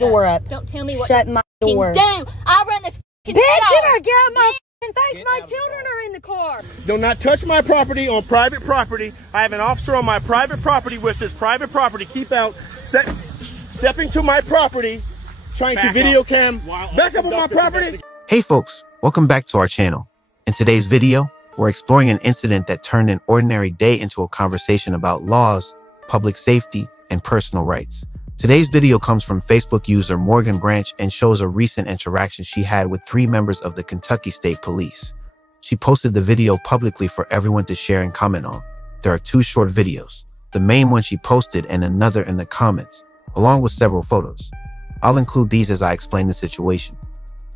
door up. Don't tell me what Shut my door. do. I run this Bitch, you better get out my face. My children are in the car. Do not touch my property on private property. I have an officer on my private property, which is private property. Keep out. Stepping to my property, trying to video cam. Back up on my property. Hey folks, welcome back to our channel. In today's video, we're exploring an incident that turned an ordinary day into a conversation about laws, public safety, and personal rights. Today's video comes from Facebook user Morgan Branch and shows a recent interaction she had with 3 members of the Kentucky State Police. She posted the video publicly for everyone to share and comment on. There are 2 short videos, the main one she posted and another in the comments, along with several photos. I'll include these as I explain the situation.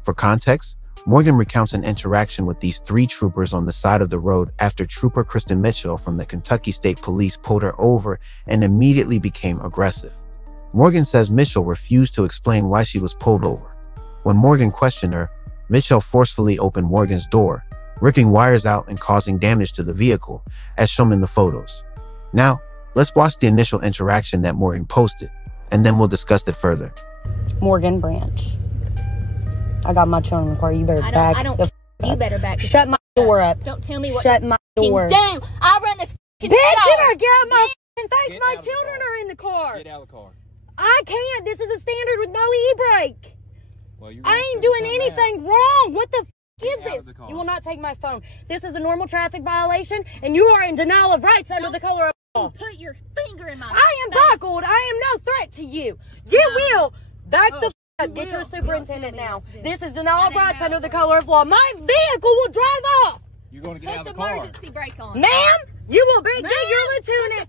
For context, Morgan recounts an interaction with these 3 troopers on the side of the road after Trooper Kristin Mitchell from the Kentucky State Police pulled her over and immediately became aggressive. Morgan says Mitchell refused to explain why she was pulled over. When Morgan questioned her, Mitchell forcefully opened Morgan's door, ripping wires out and causing damage to the vehicle, as shown in the photos. Now, let's watch the initial interaction that Morgan posted, and then we'll discuss it further. Morgan Branch. I got my children in the car. You better back. You better back. Shut my door up. Don't tell me what Shut my door. do. I run this Bitch, you better get out my face. My children are in the car. Get out of the car. I can't. This is a standard with no e-brake. Well, I ain't doing anything wrong. What the is this? this? You will not take my phone. This is a normal traffic violation, and you are in denial of rights under the color of law. Put your finger in my I am buckled. I am no threat to you. You will back the up. Get your superintendent now. This is denial of rights under the color of law. My vehicle will drive off. You're going to get out Put of the the car. emergency brake on. Ma'am, you will get your lieutenant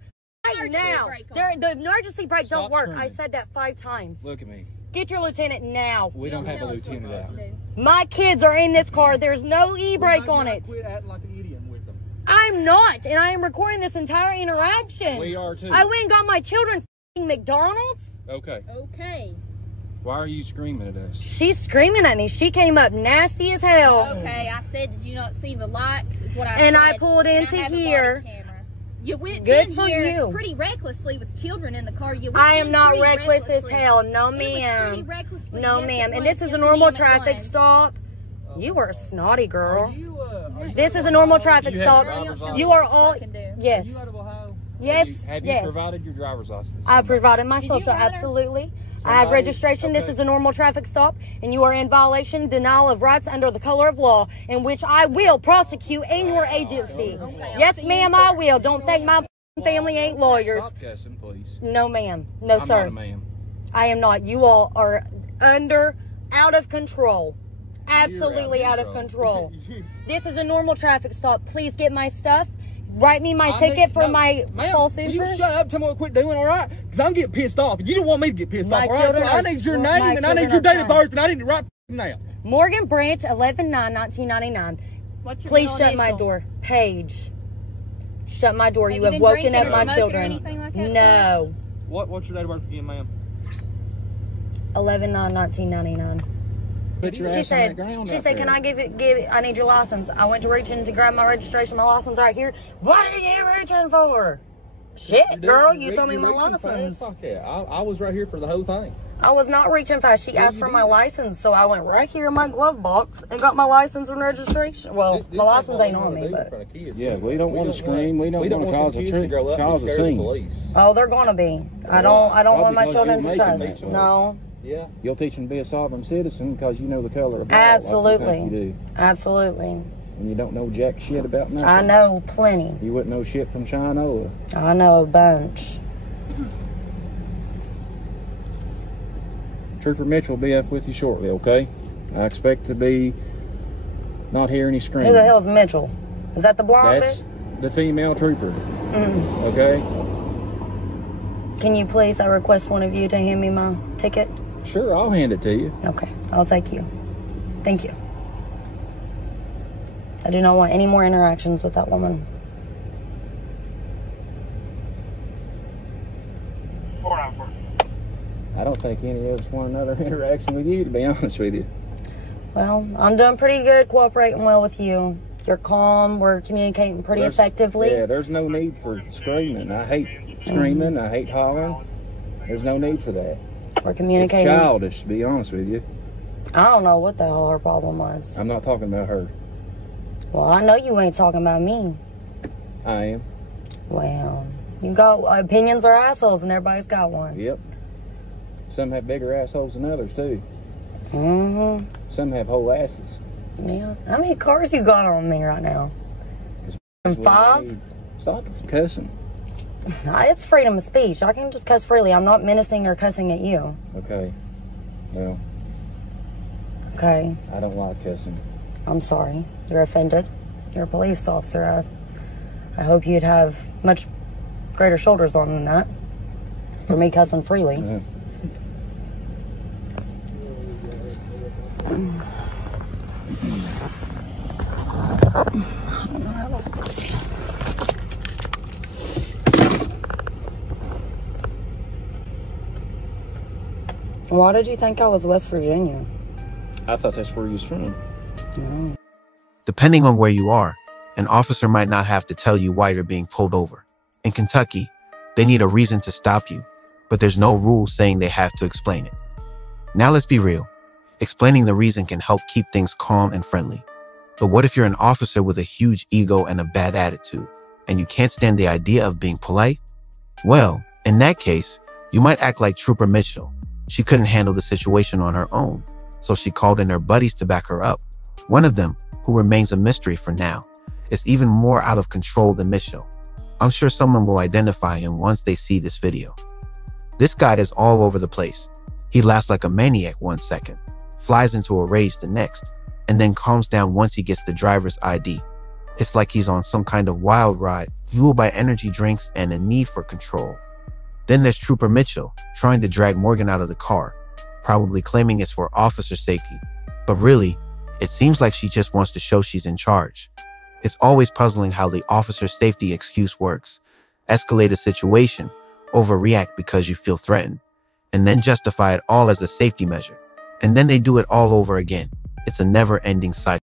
right now. brake on. The emergency brake don't work. screaming. I said that 5 times. Look at me. Get your lieutenant now. We don't have a lieutenant out. My kids are in this car. There's no e-brake on it. Quit acting like an idiot with them. I'm not, and I am recording this entire interaction. We are too. I went and got my children f***ing McDonald's. Okay. Okay. Why are you screaming at us? She's screaming at me. She came up nasty as hell. Okay, I said, did you not see the lights? Is what I said. And I pulled And into I have a here. body camera. You went Good in for here you. pretty recklessly with children in the car. You went I am in not pretty reckless as recklessly. hell. No, It was pretty ma'am. recklessly. No, Yes, ma'am. it And was. this is Yes, a normal ma'am, it traffic was. stop. You are a snotty girl. Are you This is a normal traffic You have stop. a driver's license? You are all. Fucking do. Yes. Are you out of Ohio? Yes. Have you Yes. provided your driver's license? I provided my Did you social. write her? Absolutely. I have Somebody? registration. This Okay. is a normal traffic stop, and you are in violation, denial of rights under the color of law, in which I will prosecute in your agency. Okay, I'll Yes, see you ma'am, in I court. will. Don't think my family ain't lawyers. Stop cussing, please. No, ma'am. No, I'm sir. not a man. I am not. You all are out of control. Absolutely You're out of control. This is a normal traffic stop. Please get my stuff. Write me my ticket for my false insurance. You shut up, tell me what quit doing, all right? Because I'm getting pissed off. You don't want me to get pissed My off, all right? So children I are- need your my name, and I need children your are date of fine. birth, and I need it right now. Morgan Branch, 11/9/1999. What's your Please middle shut my initial? door. Paige. Shut my door. Have You you have been woken drinking up or my smoking or children. anything like that No. What's your date of birth again, ma'am? 11/9/1999. Put your She ass on that said, ground she out said, there. can I give it, I need your license. I went to reach in to grab my registration, my license right here. What are you reaching for? Shit, girl, you told me my license. Fuck yeah. I was right here for the whole thing. I was not reaching fast. She asked for my license, so I went right here in my glove box and got my license and registration. Well, my license ain't on me, but. Yeah, we don't want to scream. We don't want to want kids to grow up and cause be a scared of the scene. police. Oh, they're gonna be. I don't want my Probably children to because trust. you're making them. No, Yeah. You'll teach them to be a sovereign citizen because you know the color of law. absolutely, Like you do. absolutely. And you don't know jack shit about nothing. I know plenty. You wouldn't know shit from China. I know a bunch. Trooper Mitchell will be up with you shortly, okay? I expect to be not hear any screaming. Who the hell's Mitchell? Is that the blonde That's bitch? the female trooper, Mm. okay? Can you please, I request one of you to hand me my ticket? Sure, I'll hand it to you. Okay, I'll take you. Thank you. I do not want any more interactions with that woman. I don't think any of us want another interaction with you, to be honest with you. Well, I'm doing pretty good, cooperating well with you. You're calm, we're communicating pretty effectively. Yeah, there's no need for screaming. I hate screaming, I hate hollering. There's no need for that. We're It's communicating. childish, to be honest with you. I don't know what the hell her problem was. I'm not talking about her. Well, I know you ain't talking about me. I am. Well, you got opinions are assholes, and everybody's got one. Yep. Some have bigger assholes than others, too. Mm-hmm. Some have whole asses. Yeah. How many cars you got on me right now? That's what 5? we need. Stop cussing. It's freedom of speech. I can just cuss freely. I'm not menacing or cussing at you. Okay. Well, Okay. I don't like cussing. I'm sorry. You're offended. You're a police officer. I hope you'd have much greater shoulders on than that for me cussing freely. Why did you think I was West Virginia? I thought that's where you was from. No. Depending on where you are, an officer might not have to tell you why you're being pulled over. In Kentucky, they need a reason to stop you, but there's no rule saying they have to explain it. Now let's be real. Explaining the reason can help keep things calm and friendly. But what if you're an officer with a huge ego and a bad attitude, and you can't stand the idea of being polite? Well, in that case, you might act like Trooper Mitchell. She couldn't handle the situation on her own, so she called in her buddies to back her up. One of them, who remains a mystery for now, is even more out of control than Mitchell. I'm sure someone will identify him once they see this video. This guy is all over the place. He laughs like a maniac 1 second, flies into a rage the next, and then calms down once he gets the driver's ID. It's like he's on some kind of wild ride, fueled by energy drinks and a need for control. Then there's Trooper Mitchell, trying to drag Morgan out of the car, probably claiming it's for officer safety. But really, it seems like she just wants to show she's in charge. It's always puzzling how the officer safety excuse works. Escalate a situation, overreact because you feel threatened, and then justify it all as a safety measure. And then they do it all over again. It's a never-ending cycle.